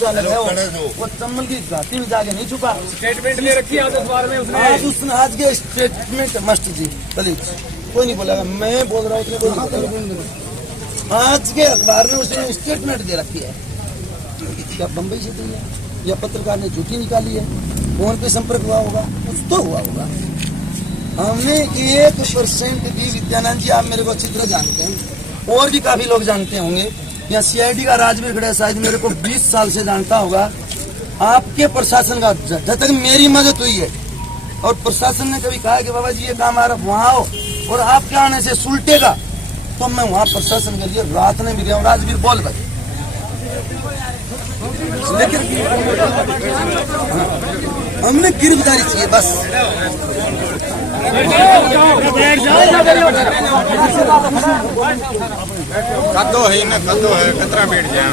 चालक है वो चम्मल की घाटी में जाके नहीं छुपा। स्टेटमेंट ले रखी है आज अखबार में उसने। आज के स्टेटमेंट मस्ट जी प्लीज, कोई नहीं बोलेगा, मैं बोल रहा हूँ। आज के अखबार में उसने स्टेटमेंट दे रखी है। क्या बम्बई से दी है या पत्रकार ने झूठी निकाली है? फोन पे संपर्क हुआ होगा, कुछ तो हुआ होगा। हमने 1% भी, विद्यानंद जी आप मेरे को अच्छी तरह जानते हैं और भी काफी लोग जानते होंगे, या CID का राजवीर खड़े शायद मेरे को 20 साल से जानता होगा। आपके प्रशासन का जब तक मेरी मदद हुई है और प्रशासन ने कभी कहा कि बाबा जी ये काम आ रहा वहाँ आओ और आपके आने से सुलटेगा, तो मैं वहाँ प्रशासन के लिए रात में भी गया हूँ। राजवीर बोल भाई, लेकिन हमने गिरफ्तारी चाहिए बस। कद्दो है ना, कद्दो है, कतरा बैठ जाए।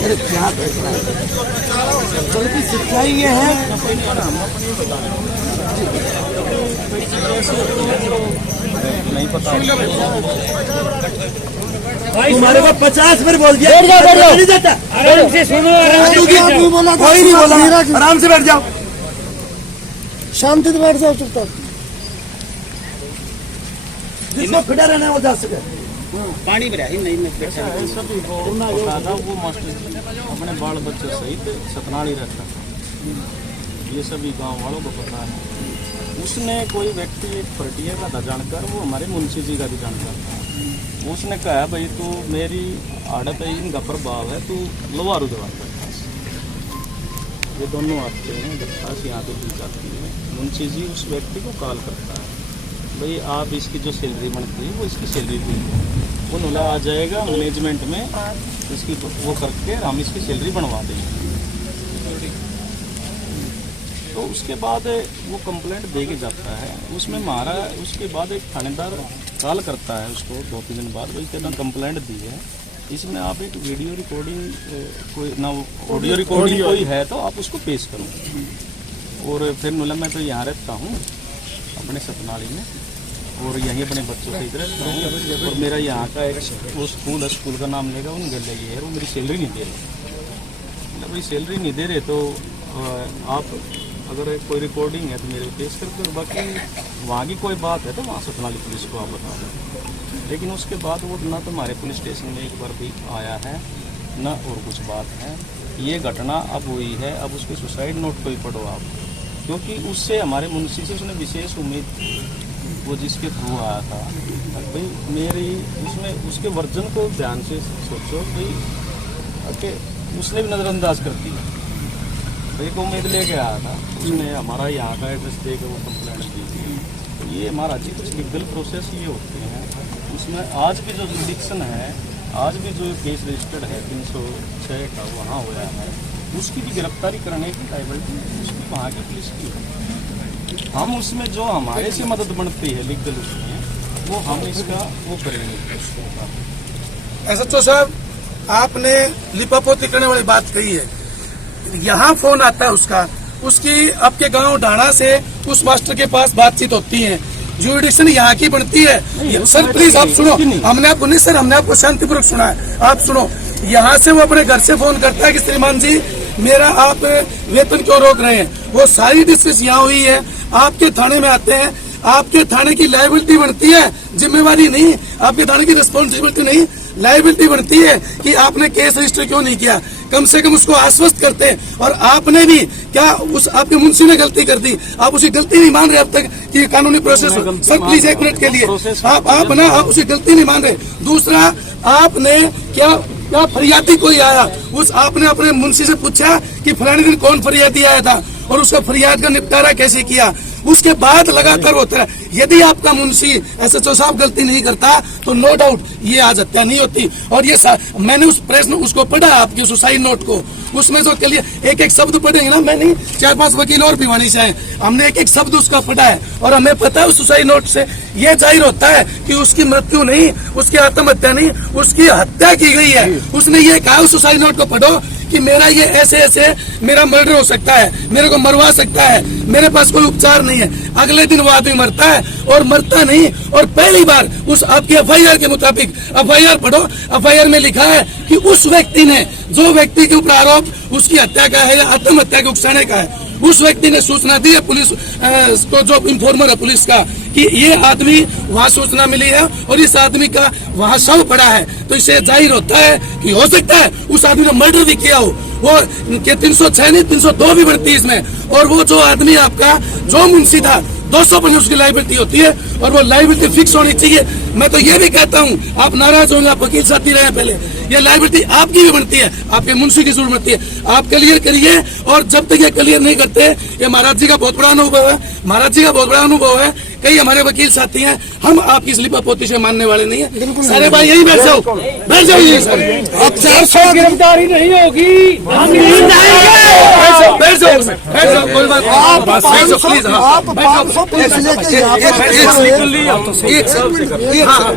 अरे क्या फैसला है, बल्कि सच्चाई ये है। नहीं पता तुम्हारे को 50 बार बोल दिया, नहीं जाता। आराम से सुनो, कोई नहीं बोला, आराम से बैठ जाओ, शांति से बैठ जाओ चुपचाप। जिसको खड़ा रहना है वो जा सके। पानी भरा ही नहीं मैं सभी को पता था। वो मास्टर जी अपने बाल बच्चे सहित सतनाली रहता था, ये सभी गांव वालों को पता है। उसने कोई व्यक्ति एक फरटिया का था जानकर, वो हमारे मुंशी जी का भी जानकार था। उसने कहा भाई तू मेरी आड़त है, इनका प्रभाव है, तू लोहारू जवाब करता। ये दोनों आते हैं, दरखास्त यहाँ पे दी जाती है। मुंशी जी उस व्यक्ति को कॉल करता है, भाई आप इसकी जो सैलरी बनती है वो इसकी सैलरी दी। वो नुला आ जाएगा मैनेजमेंट में, इसकी वो करके हम इसकी सैलरी बनवा देंगे। तो उसके बाद वो कंप्लेंट दे के जाता है, उसमें मारा। उसके बाद एक थानेदार कॉल करता है उसको 2-3 दिन बाद, भाई तेना कंप्लेंट दी है, इसमें आप एक वीडियो रिकॉर्डिंग कोई ना ऑडियो रिकॉर्डिंग कोई है तो आप उसको पेश करो। और फिर नुला मैं तो यहाँ रहता हूँ अपने सतनाली में, और यहीं अपने बच्चों से इधर रहता हूँ, और मेरा यहाँ का एक वो स्कूल है, स्कूल का नाम लेगा उन गले ये है, वो मेरी सैलरी नहीं दे रहे। मतलब भाई सैलरी नहीं दे रहे तो आप अगर कोई रिकॉर्डिंग है तो मेरे को पेश करते हो, बाकी वहाँ की कोई बात है तो वहाँ सतनाली पुलिस को आप बता दो। लेकिन उसके बाद वो ना तो हमारे पुलिस स्टेशन में एक बार भी आया है ना और कुछ बात है। ये घटना अब हुई है, अब उसके सुसाइड नोट को ही पढ़ो आप, क्योंकि उससे हमारे मुंशी से उसने विशेष उम्मीद, वो जिसके थ्रू आया था भाई मेरी, उसमें उसके वर्जन को ध्यान से सोचो भाई, उसने भी नज़रअंदाज कर दी। एक उम्मीद लेके आया था, उसने हमारा यहाँ का एड्रेस दे के वो कंप्लेंट दी थी। तो ये हमारा जी कुछ लीगल प्रोसेस ये होते हैं, उसमें आज भी जो जुडिक्शन है, आज भी जो केस रजिस्टर्ड है 306 का वहाँ हुआ है, उसकी भी गिरफ्तारी करने की लायबिलिटी उसकी वहाँ की पुलिस की है। हम उसमें जो हमारे से मदद बनती है लीगल उसमें, वो हम इसका वो करेंगे। SHO साहब, आपने लिपापोती करने वाली बात कही है, यहाँ फोन आता है उसकी आपके गांव ढाणा से उस मास्टर के पास बातचीत होती है, जुडिक्शन यहाँ की बनती है। सर प्लीज आप सुनो, हमने आपको नहीं सर, हमने आपको शांतिपूर्वक सुना है, आप सुनो। यहाँ से वो अपने घर से फोन करता है कि श्रीमान जी मेरा आप वेतन क्यों रोक रहे हैं, वो सारी डिस्कस यहाँ हुई है। आपके थाने में आते हैं, आपके थाने की लायबिलिटी बनती है, जिम्मेवारी नहीं, आपके थाने की रिस्पॉन्सिबिलिटी नहीं, लायबिलिटी बनती है कि आपने केस रजिस्टर क्यों नहीं किया। कम से कम उसको आश्वस्त करते हैं। और आपने भी क्या उस आपके मुंशी ने गलती कर दी, आप उसी गलती नहीं मान रहे अब तक कि कानूनी प्रोसेस हो। सर प्लीज 1 मिनट के लिए आप ना आप उसी गलती नहीं मान रहे। दूसरा, आपने क्या फरियादी कोई आया, उस आपने अपने मुंशी से पूछा कि फलाने दिन कौन फरियादी आया था, और उसका फरियाद का निपटारा कैसे किया, उसके बाद लगातार होता है। यदि आपका मुंशी SHO साहब गलती नहीं करता तो नो डाउट ये आज हत्या नहीं होती। और ये मैंने उस प्रश्न उसको पढ़ा, आपकी सुसाइड नोट को, उसमें जो के एक एक शब्द पढ़ेंगे ना, मैं नहीं 4-5 वकील और भी वहीं से आए, हमने एक एक शब्द उसका पढ़ा है और हमें पता है उस सुसाइड नोट से ये जाहिर होता है कि उसकी मृत्यु नहीं, उसकी आत्महत्या नहीं, उसकी हत्या की गई है। उसने ये कहा उस सुसाइड नोट को पढ़ो कि मेरा ये ऐसे ऐसे मेरा मर्डर हो सकता है, मेरे को मरवा सकता है, मेरे पास कोई उपचार नहीं है। अगले दिन वो आदमी मरता है और मरता नहीं। और पहली बार उस आपकी FIR के मुताबिक, FIR पढ़ो, FIR में लिखा है कि उस व्यक्ति ने, जो व्यक्ति के ऊपर आरोप उसकी हत्या का है या आत्महत्या के उकसाने का है, उस व्यक्ति ने सूचना दी है पुलिस को, जो इन्फॉर्मर है पुलिस का, कि ये आदमी वहाँ सूचना मिली है और इस आदमी का वहाँ शव पड़ा है। तो इससे जाहिर होता है कि हो सकता है उस आदमी ने मर्डर भी किया हो। वो 306 नहीं 302 भी बढ़ती इसमें। और वो जो आदमी आपका जो मुंशी था 200% उसकी लाइबिलिटी होती है और वो लाइबिलिटी फिक्स होनी चाहिए। मैं तो ये भी कहता हूँ, आप नाराज होंगे, आप वकील साथी रहे पहले, ये लाइबिलिटी आपकी भी बनती है, आपके मुंशी की जरूरत बनती है। आप क्लियर करिए और जब तक ये क्लियर नहीं करते, ये महाराज जी का बहुत बड़ा अनुभव है, महाराज जी का बहुत बड़ा अनुभव है। कई हमारे वकील साथी हैं, हम आपकी स्लीपा पोती से मानने वाले नहीं है। सारे भाई यही बैठ जाओ, बैठ जाओ यही सर। अब 400 गिरफ्तारी नहीं होगी, हम नहीं जाएंगे। बैठ जाओ, बैठ जाओ, कोई बात नहीं। आप बैठ जाओ, प्लीज। आप 500 पुलिस लेके यहाँ पर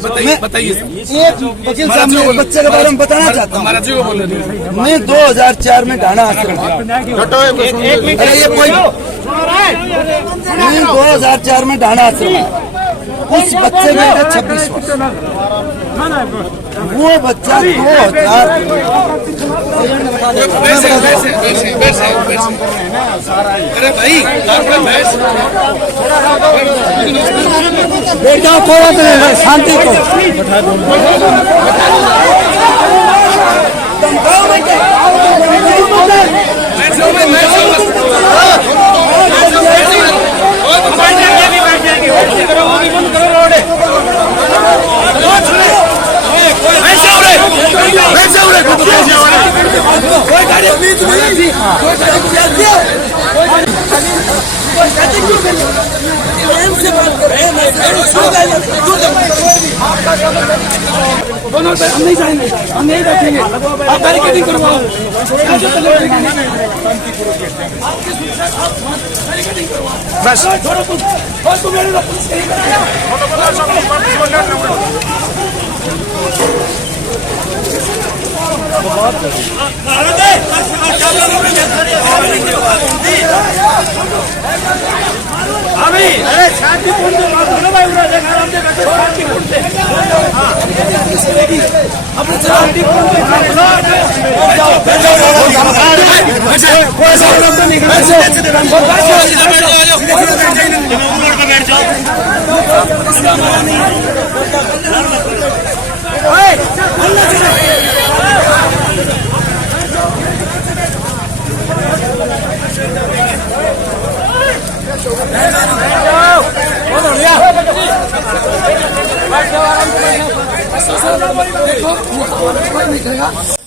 बताइए, बताइए। एक वकील साहब ने बच्चे के बारे में बताना चाहता हूँ। महाराज जी को बोल रहे थे। मैं 2004 में ढाना आश्रम, अरे ये कोई, मैं 2004 में ढाना आश्रम, उस बच्चे में था 26 वर्ष, वो बच्चा 2000। अरे भाई बेटा थोड़ा देर शांति को दोनों हम नहीं जाएंगे, हम नहीं बैठेंगे। आप बैरिकेडिंग करवाओ, बस छोड़ो तुम, और तुम मेरे को पुलिस नहीं कराया।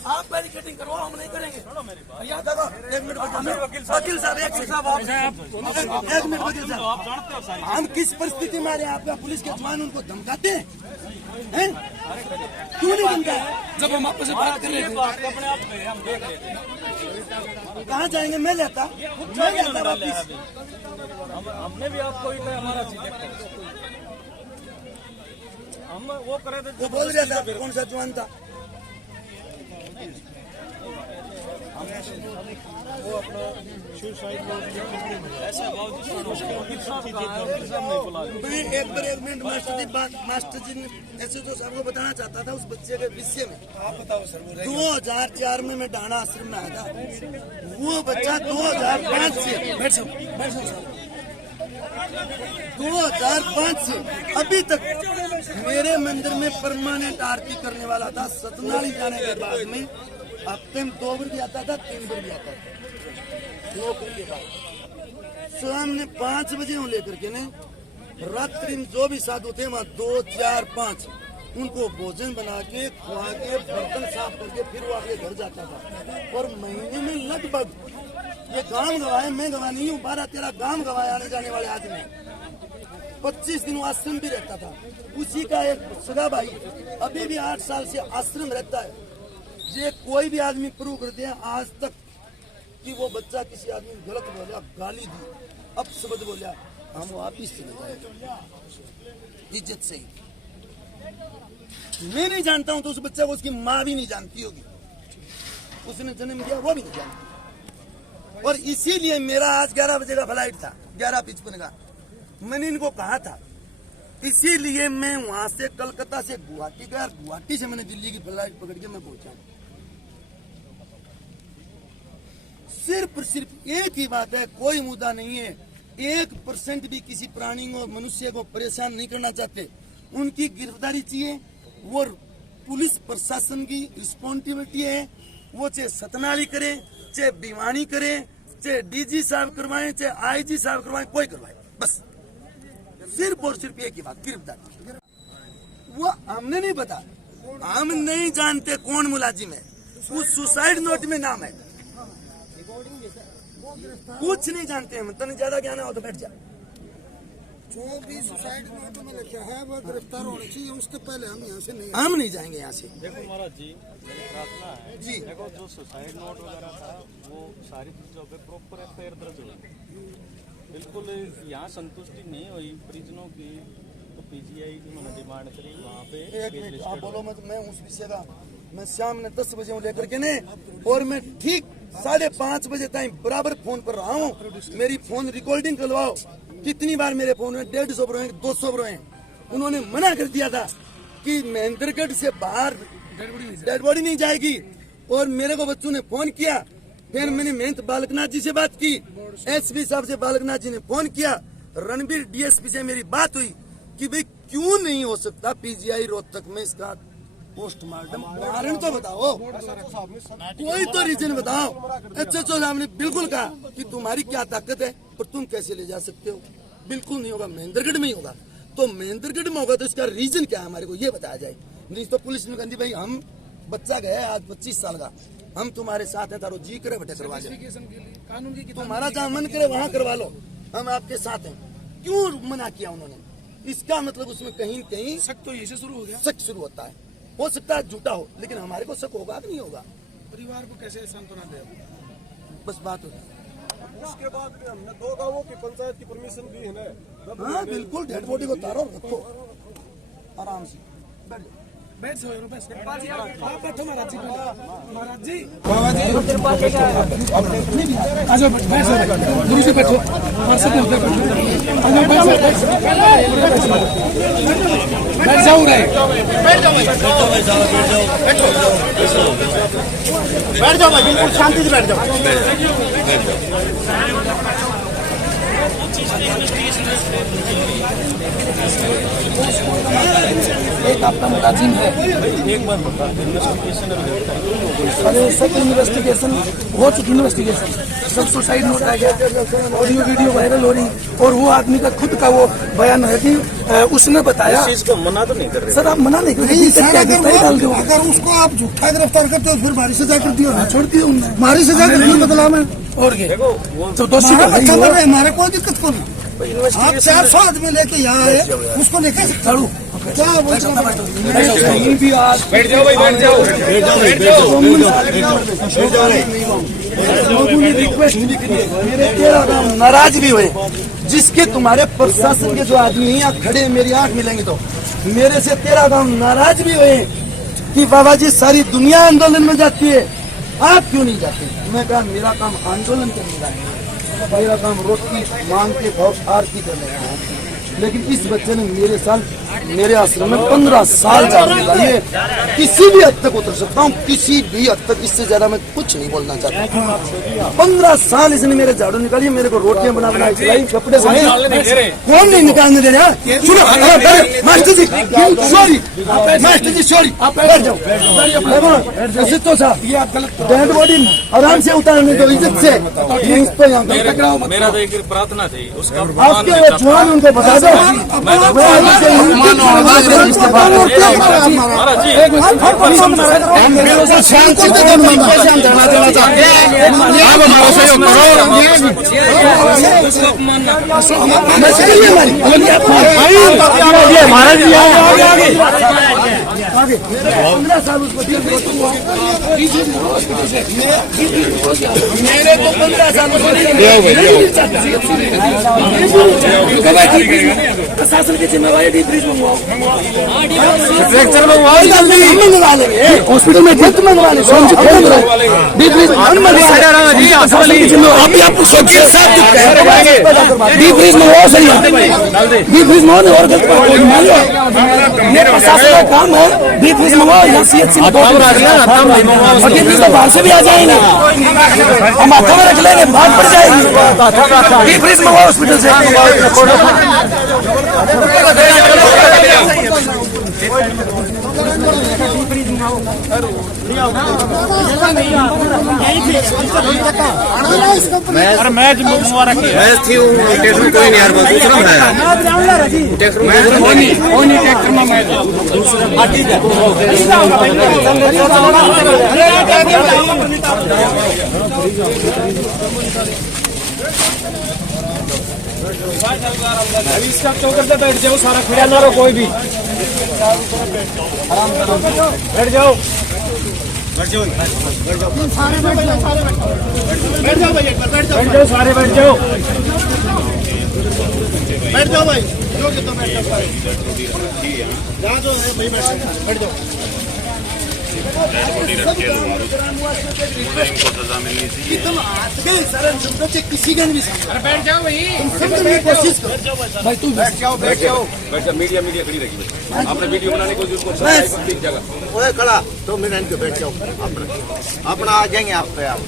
आप बैरिकेडिंग करवाओ, हम नहीं करेंगे। एक मिनट वकील साहब, एक मिनट वकील साहब, हम किस परिस्थिति में आ रहे हैं? आपका पुलिस के जवान उनको धमकाते हैं, क्यों नहीं धमकाए? जब हम आपस में बात कर रहे थे, कहाँ जाएंगे? मैं जाता वापिस। हमने भी आपको ही कहा, हमारा हम वो करे थे, वो बोल रहा था कौन सा जवान था? वो अपना एक मिनट मास्टर जी ने SHO साहब को बताना चाहता था उस बच्चे के विषय में। आप बताओ सर। 2004 में मैं ढाना आश्रम में आया था, वो बच्चा 2005 से 2005 से अभी तक मेरे मंदिर में परमानेंट आरती करने वाला था। सतनाली जाने के बाद में हफ्ते में 2 बार भी आता था, 3 बार भी आता था। 2 के बाद शाम ने 5 बजे हूँ लेकर के ने, रात्रि में जो भी साधु थे वहाँ 2, 4, 5 उनको भोजन बना के खुआ के बर्तन साफ करके फिर वो आगे घर जाता था। और महीने में लगभग ये गांव गवाए, मैं गवा नहीं हूँ, 12-13 गांव गवाए आने जाने वाले आदमी। 25 दिन वो आश्रम भी रहता था। उसी का एक सगा भाई अभी भी 8 साल से आश्रम रहता है। ये कोई भी आदमी प्रूव कर दिया आज तक कि वो बच्चा किसी आदमी ने गलत बोला, गाली दी, अपशब्द बोला, हम वापिस चले जाए इज्जत से ही। मैं नहीं जानता हूं तो उस बच्चा को उसकी माँ भी नहीं जानती होगी, उसने जन्म दिया वो भी नहीं जानती। और इसीलिए मेरा आज 11 बजे का फ्लाइट था, 11:55 का। मैंने इनको कहा था, इसीलिए मैं वहां से कलकत्ता से गुवाहाटी गया, गुवाहाटी से मैंने दिल्ली की फ्लाइट पकड़ के मैं पहुंचा। सिर्फ और सिर्फ एक ही बात है, कोई मुद्दा नहीं है। 1% भी किसी प्राणी को, मनुष्य को परेशान नहीं करना चाहते। उनकी गिरफ्तारी चाहिए, वो पुलिस प्रशासन की रिस्पॉन्सिबिलिटी है। वो चाहे सतनाली करे, चाहे भिवानी करे, चाहे डीजी साहब करवाए, चाहे आईजी साहब करवाए, कोई करवाए, बस सिर्फ और सिर्फ एक ही बात, गिरफ्तारी। वो हमने नहीं पता, हम नहीं जानते कौन मुलाजिम है। उस सुसाइड नोट में नाम है, कुछ नहीं जानते हम। तने ज्यादा ज्ञान हो तो बैठ जा। जो भी सुसाइड नोट में लिखा है वो गिरफ्तार होने चाहिए, उसके पहले हम यहाँ से नहीं, हम नहीं जाएंगे यहाँ से। देखो महाराज जी, मेरी प्रार्थना है जी। देखो जो सुसाइड नोट वगैरह था वो सारी चीजों पे प्रॉपर एफआईआर दर्ज हुई। बिल्कुल यहाँ संतुष्टि नहीं हुई परिजनों की, तो पीजीआई की मैंने डिमांड करी वहाँ पे। एक मिनट आप बोलो मत, मैं उस विषय का मैं शाम ने 10 बजे लेकर के ने, और मैं ठीक 5:30 बजे तक बराबर फोन पर रहा हूँ। मेरी फोन रिकॉर्डिंग करवाओ, कितनी बार मेरे फोन में 150 ब्रो हैं, 200 ब्रो हैं। उन्होंने मना कर दिया था कि महेंद्रगढ़ से बाहर डेड बॉडी नहीं जाएगी। और मेरे को बच्चों ने फोन किया, फिर मैंने महंत बालकनाथ जी से बात की, एसपी साहब से बालकनाथ जी ने फोन किया, रणबीर डीएसपी से मेरी बात हुई कि भाई क्यों नहीं हो सकता पीजीआई रोहतक में इसका पोस्टमार्टम। कारण तो बताओ, कोई तो रीजन बताओ। एसएचओ साहब ने बिल्कुल कहा कि तुम्हारी क्या ताकत है और तुम कैसे ले जा सकते हो। बिल्कुल नहीं होगा, महेंद्रगढ़ में ही होगा। तो महेंद्रगढ़ में होगा तो इसका रीजन क्या है हमारे को ये बताया जाए। नहीं तो पुलिस ने कहती भाई हम बच्चा गया है आज 25 साल का, हम तुम्हारे साथ हैं, तारो जी करे बटे करवा जाए, तुम्हारा जहाँ मन करे वहाँ करवा लो, हम आपके साथ हैं। क्यों मना किया उन्होंने? इसका मतलब उसमें कहीं न कहीं शक तो यही से शुरू हो गया। शक शुरू होता है। हो सकता है झूठा हो, लेकिन हमारे को शक होगा कि नहीं होगा? परिवार को कैसे सांत्वना दे? बस बात होती। उसके बाद भी हमने 2 गांवों की पंचायत की परमिशन दी है ना। हाँ बिल्कुल, डेड बॉडी को उतारो, रखो आराम से, बैठ जाओ। बैठ जाओ, आप बैठो महाराज जी, महाराज जी आ जाओ, बैठ जाओ, दूर से बैठो, बैठ जाओ रे, बैठ जाओ भाई, बिल्कुल शांति से बैठ जाओ। एक आपका मुलाजिम है, एक बार बता, इन्वेस्टिगेशन अरे सब इन्वेस्टिगेशन हो चुकी, इन्वेस्टिगेशन सब सुसाइड नोट आ गया, ऑडियो वीडियो वायरल हो रही। और वो आदमी का खुद का वो बयान है कि उसने बताया। चीज को मना तो नहीं कर रहे सर आप मना नहीं नहीं सर, कर, अगर उसको आप झूठा गिरफ्तार करते हो फिर भारी सजा कर दियो ना, छोड़ दिया उन्होंने। भारी सजा कर दियो मतलब है। और क्या देखो वो तो दोषी का भाई चल हुआ। रहे, हमारे कोई दिक्कत को नहीं। आप 400 आदमी लेके यहाँ आए, उसको लेके चलो क्या बोल कहीं भी आज बैठ जाओ भाई, बैठ जाओ, लोगों ने रिक्वेस्ट भी की, मेरे 13 गाँव नाराज भी हुए, जिसके तुम्हारे प्रशासन के जो आदमी यहाँ खड़े मेरी आंख मिलेंगे तो मेरे से 13 गाँव नाराज भी हुए कि बाबा जी सारी दुनिया आंदोलन में जाती है, आप क्यों नहीं जाते? मैं कहा मेरा काम आंदोलन करने का है, मेरा काम रोटी मांग के भाव आरती करने का है। लेकिन इस बच्चे ने मेरे आश्रम में 15 साल झाड़ू निकाली है। किसी भी हद तक उतर सकता हूँ, किसी भी हद तक, इससे ज्यादा मैं कुछ नहीं बोलना चाहता। 15 साल इसने मेरे झाड़ू निकाली, मेरे को रोटियां बना खिलाई, कपड़े बने। कौन नहीं निकालने दे रहा? सुनो मास्टर जी, सॉरी मास्टर जी, सॉरी, आप बैठ जाओ। तो साहब डेड बॉडी आराम से उतारने दो, इज्जत से। मेरा तो एक प्रार्थना थी उसका, आपके जवान उनको बता मेरे को 15 साल प्रशासन की जिम्मेवारी डी ब्रिज मंगवाओ, हॉस्पिटल में जल्द मंगवा ले, डी ब्रिज डी ब्रिज मंगवाओ, सही डी ब्रिज मंगवाओ और गलत ये प्रशासन का काम है। डी ब्रिज मंगवाओ या CHC में डी ब्रिज तो बाहर से भी आ जाएंगे, हम हाथों में रख लेंगे, बात पड़ जाएगी। डी ब्रिज मंगवाओ हॉस्पिटल से। मैच मुबारक है। मैच थी वो टैक्स में कोई नहीं यार, दूसरा है टैक्स में ट्रैक्टर में मैच दूसरा ठीक है। अभी इसका चौकर पे बैठ जाओ, सारा खड़ा ना रहो कोई भी, बैठ जाओ बैठ जाओ सारे बैठ जाओ भाई, जो तो बैठ जाओ सारे, जहाँ जो है भाई बैठ जाओ। इनको सजा मिलनी चाहिए। तुम हाथ में सरन शब्दों से किसी का नहीं समझा। बैठ जाओ भाई, समझने की कोशिश करो भाई, तू बैठ जाओ मीडिया खड़ी रखी आपने वीडियो बनाने को उसको ठीक जगह ओए खड़ा 2 मिनट के बैठ जाओ, अपना आ जाएंगे आप पे आप।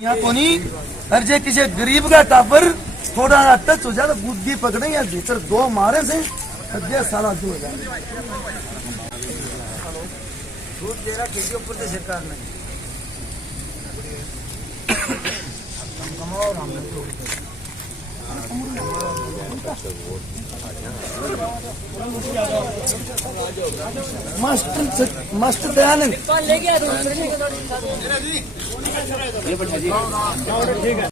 यहाँ कोनी हर जे किसी गरीब का टापर थोड़ा टच हो जाता, बुद्धि पकड़े या भीतर 2 मारे से अध्या सारा दो हो जाए। दूध दे रहा खेती ऊपर से सरकार ने मस्त दयानंद